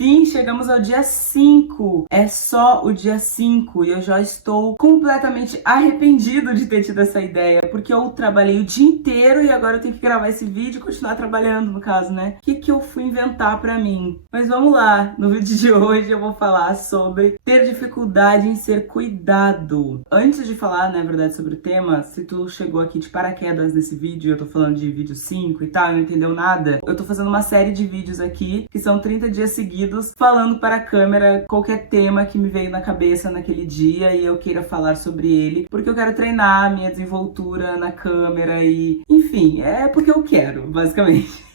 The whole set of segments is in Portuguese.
Enfim, chegamos ao dia 5. É só o dia 5 e eu já estou completamente arrependido de ter tido essa ideia, porque eu trabalhei o dia inteiro e agora eu tenho que gravar esse vídeo e continuar trabalhando, no caso, né? O que eu fui inventar pra mim? Mas vamos lá, no vídeo de hoje eu vou falar sobre ter dificuldade em ser cuidado. Antes de falar, na verdade, sobre o tema, se tu chegou aqui de paraquedas nesse vídeo, eu tô falando de vídeo 5 e tal, não entendeu nada, eu tô fazendo uma série de vídeos aqui, que são 30 dias seguidos, falando para a câmera qualquer tema que me veio na cabeça naquele dia e eu queira falar sobre ele, porque eu quero treinar a minha desenvoltura na câmera e, enfim, é porque eu quero, basicamente.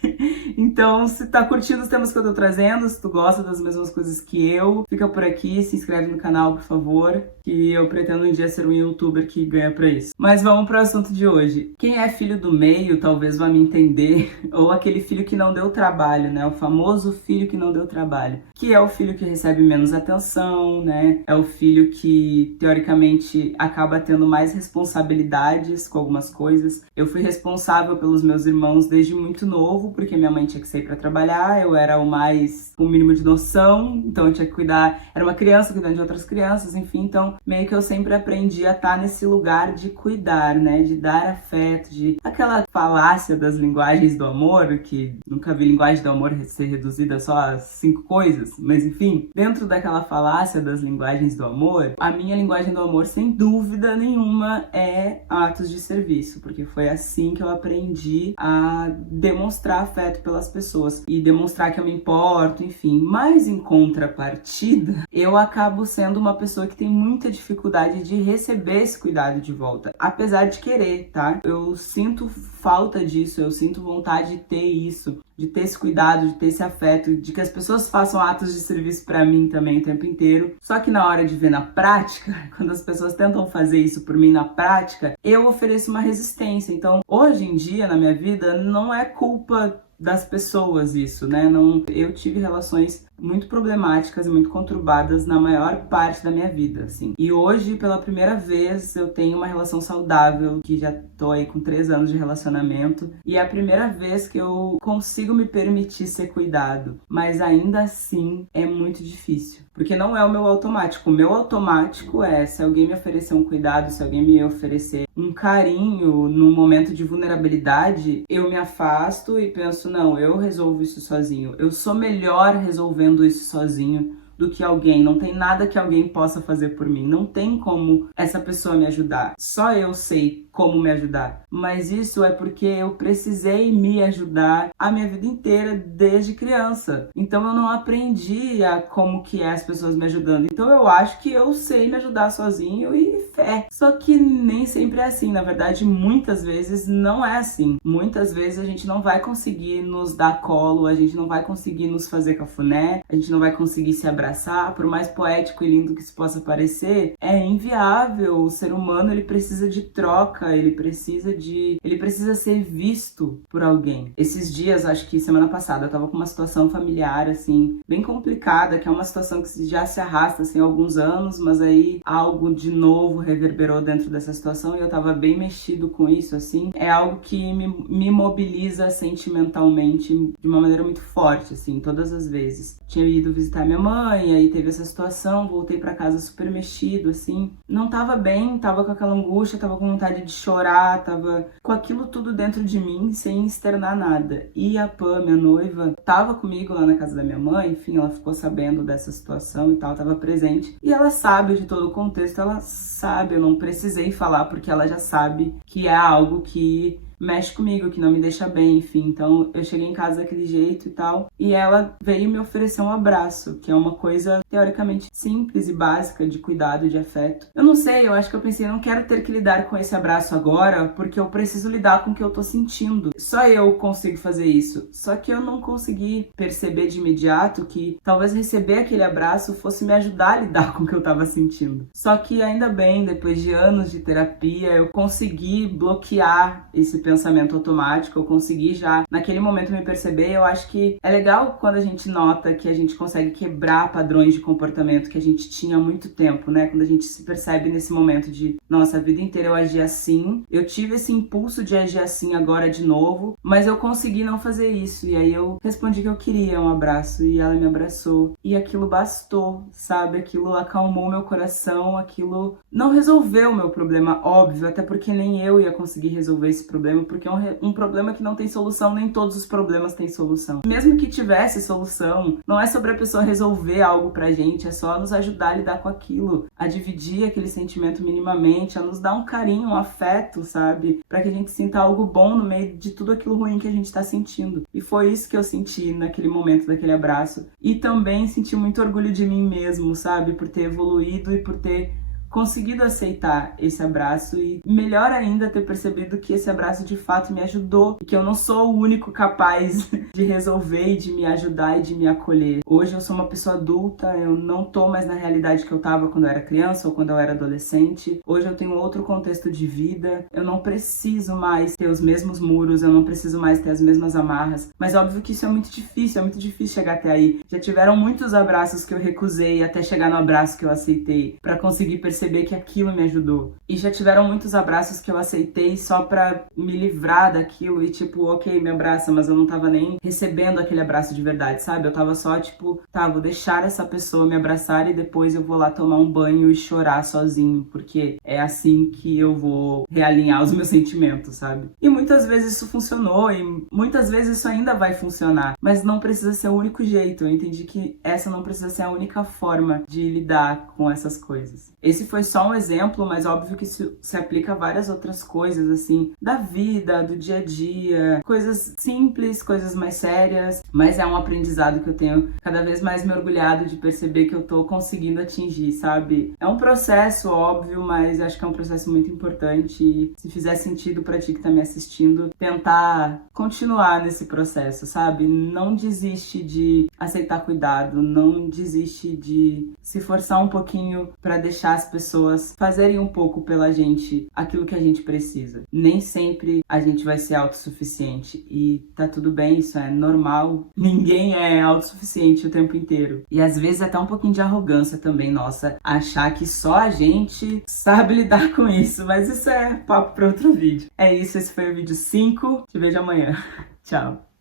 Então, se tá curtindo os temas que eu tô trazendo, se tu gosta das mesmas coisas que eu, fica por aqui, se inscreve no canal, por favor, que eu pretendo um dia ser um youtuber que ganha pra isso. Mas vamos pro assunto de hoje. Quem é filho do meio talvez vá me entender, ou aquele filho que não deu trabalho, né? O famoso filho que não deu trabalho. Que é o filho que recebe menos atenção, né? É o filho que, teoricamente, acaba tendo mais responsabilidades com algumas coisas. Eu fui responsável pelos meus irmãos desde muito novo, porque minha mãe tinha que sair pra trabalhar, eu era o mais com o mínimo de noção, então eu tinha que cuidar, era uma criança cuidando de outras crianças, enfim, então meio que eu sempre aprendi a estar nesse lugar de cuidar, né, de dar afeto, de aquela falácia das linguagens do amor, que nunca vi linguagem do amor ser reduzida só a 5 coisas, mas enfim, dentro daquela falácia das linguagens do amor, a minha linguagem do amor, sem dúvida nenhuma, é atos de serviço, porque foi assim que eu aprendi a demonstrar afeto pelas pessoas e demonstrar que eu me importo, enfim. Mas em contrapartida, eu acabo sendo uma pessoa que tem muita dificuldade de receber esse cuidado de volta, apesar de querer, tá? Eu sinto falta disso, eu sinto vontade de ter isso, de ter esse cuidado, de ter esse afeto, de que as pessoas façam atos de serviço pra mim também o tempo inteiro. Só que na hora de ver na prática, quando as pessoas tentam fazer isso por mim na prática, eu ofereço uma resistência. Então, hoje em dia, na minha vida, não é culpa das pessoas isso, né? Eu tive relações muito problemáticas e muito conturbadas na maior parte da minha vida, assim. E hoje, pela primeira vez, eu tenho uma relação saudável, que já tô aí com 3 anos de relacionamento, e é a primeira vez que eu consigo me permitir ser cuidado, mas ainda assim é muito difícil, porque não é o meu automático. O meu automático é, se alguém me oferecer um cuidado, se alguém me oferecer um carinho num momento de vulnerabilidade, eu me afasto e penso, não, eu resolvo isso sozinho, eu sou melhor resolvendo isso sozinho do que alguém, não tem nada que alguém possa fazer por mim, não tem como essa pessoa me ajudar, só eu sei como me ajudar, mas isso é porque eu precisei me ajudar a minha vida inteira desde criança, então eu não aprendi a como que é as pessoas me ajudando, então eu acho que eu sei me ajudar sozinho e fé, só que nem sempre é assim, na verdade muitas vezes não é assim, muitas vezes a gente não vai conseguir nos dar colo, a gente não vai conseguir nos fazer cafuné, a gente não vai conseguir se abraçar, por mais poético e lindo que isso possa parecer, é inviável. O ser humano, ele precisa de troca, ele precisa ser visto por alguém. Esses dias, acho que semana passada, eu tava com uma situação familiar, assim, bem complicada, que é uma situação que já se arrasta, assim, há alguns anos, mas aí algo de novo reverberou dentro dessa situação e eu tava bem mexido com isso, assim. É algo que me mobiliza sentimentalmente de uma maneira muito forte, assim, todas as vezes. Tinha ido visitar minha mãe, aí teve essa situação, voltei pra casa super mexido, assim. Não tava bem, tava com aquela angústia, tava com vontade de chorar, tava com aquilo tudo dentro de mim, sem externar nada. E a Pam, minha noiva, tava comigo lá na casa da minha mãe, enfim, ela ficou sabendo dessa situação e tal, tava presente. E ela sabe de todo o contexto, ela sabe, eu não precisei falar, porque ela já sabe que é algo que mexe comigo, que não me deixa bem, enfim. Então eu cheguei em casa daquele jeito e tal, e ela veio me oferecer um abraço, que é uma coisa teoricamente simples e básica de cuidado, de afeto. Eu não sei, eu acho que eu pensei, não quero ter que lidar com esse abraço agora, porque eu preciso lidar com o que eu tô sentindo. Só eu consigo fazer isso. Só que eu não consegui perceber de imediato que talvez receber aquele abraço fosse me ajudar a lidar com o que eu tava sentindo. Só que ainda bem, depois de anos de terapia, eu consegui bloquear esse pensamento pensamento automático, eu consegui já naquele momento me perceber. Eu acho que é legal quando a gente nota que a gente consegue quebrar padrões de comportamento que a gente tinha há muito tempo, né? Quando a gente se percebe nesse momento de, nossa, a vida inteira eu agi assim, eu tive esse impulso de agir assim agora de novo, mas eu consegui não fazer isso. E aí eu respondi que eu queria um abraço e ela me abraçou. E aquilo bastou, sabe? Aquilo acalmou meu coração, aquilo não resolveu o meu problema, óbvio, até porque nem eu ia conseguir resolver esse problema, porque é um problema que não tem solução, nem todos os problemas têm solução. Mesmo que tivesse solução, não é sobre a pessoa resolver algo pra gente, é só nos ajudar a lidar com aquilo, a dividir aquele sentimento minimamente, a nos dar um carinho, um afeto, sabe? Pra que a gente sinta algo bom no meio de tudo aquilo ruim que a gente tá sentindo. E foi isso que eu senti naquele momento daquele abraço. E também senti muito orgulho de mim mesmo, sabe? Por ter evoluído e por ter conseguido aceitar esse abraço e melhor ainda ter percebido que esse abraço de fato me ajudou e que eu não sou o único capaz de resolver e de me ajudar e de me acolher. Hoje eu sou uma pessoa adulta, eu não tô mais na realidade que eu tava quando eu era criança ou quando eu era adolescente. Hoje eu tenho outro contexto de vida, eu não preciso mais ter os mesmos muros, eu não preciso mais ter as mesmas amarras, mas óbvio que isso é muito difícil chegar até aí. Já tiveram muitos abraços que eu recusei até chegar no abraço que eu aceitei, pra conseguir perceber que aquilo me ajudou. E já tiveram muitos abraços que eu aceitei só pra me livrar daquilo e tipo, ok, me abraça, mas eu não tava nem recebendo aquele abraço de verdade, sabe? Eu tava só tipo, tá, vou deixar essa pessoa me abraçar e depois eu vou lá tomar um banho e chorar sozinho, porque é assim que eu vou realinhar os meus sentimentos, sabe? E muitas vezes isso funcionou e muitas vezes isso ainda vai funcionar, mas não precisa ser o único jeito. Eu entendi que essa não precisa ser a única forma de lidar com essas coisas. Esse foi só um exemplo, mas óbvio que isso se aplica a várias outras coisas, assim, da vida, do dia a dia, coisas simples, coisas mais sérias, mas é um aprendizado que eu tenho cada vez mais me orgulhado de perceber que eu tô conseguindo atingir, sabe? É um processo, óbvio, mas acho que é um processo muito importante e se fizer sentido pra ti que tá me assistindo, tentar continuar nesse processo, sabe? Não desiste de aceitar cuidado, não desiste de se forçar um pouquinho pra deixar as pessoas fazerem um pouco pela gente aquilo que a gente precisa. Nem sempre a gente vai ser autossuficiente e tá tudo bem, isso é normal. Ninguém é autossuficiente o tempo inteiro. E às vezes até um pouquinho de arrogância também, nossa, achar que só a gente sabe lidar com isso, mas isso é papo para outro vídeo. É isso, esse foi o vídeo 5. Te vejo amanhã. Tchau.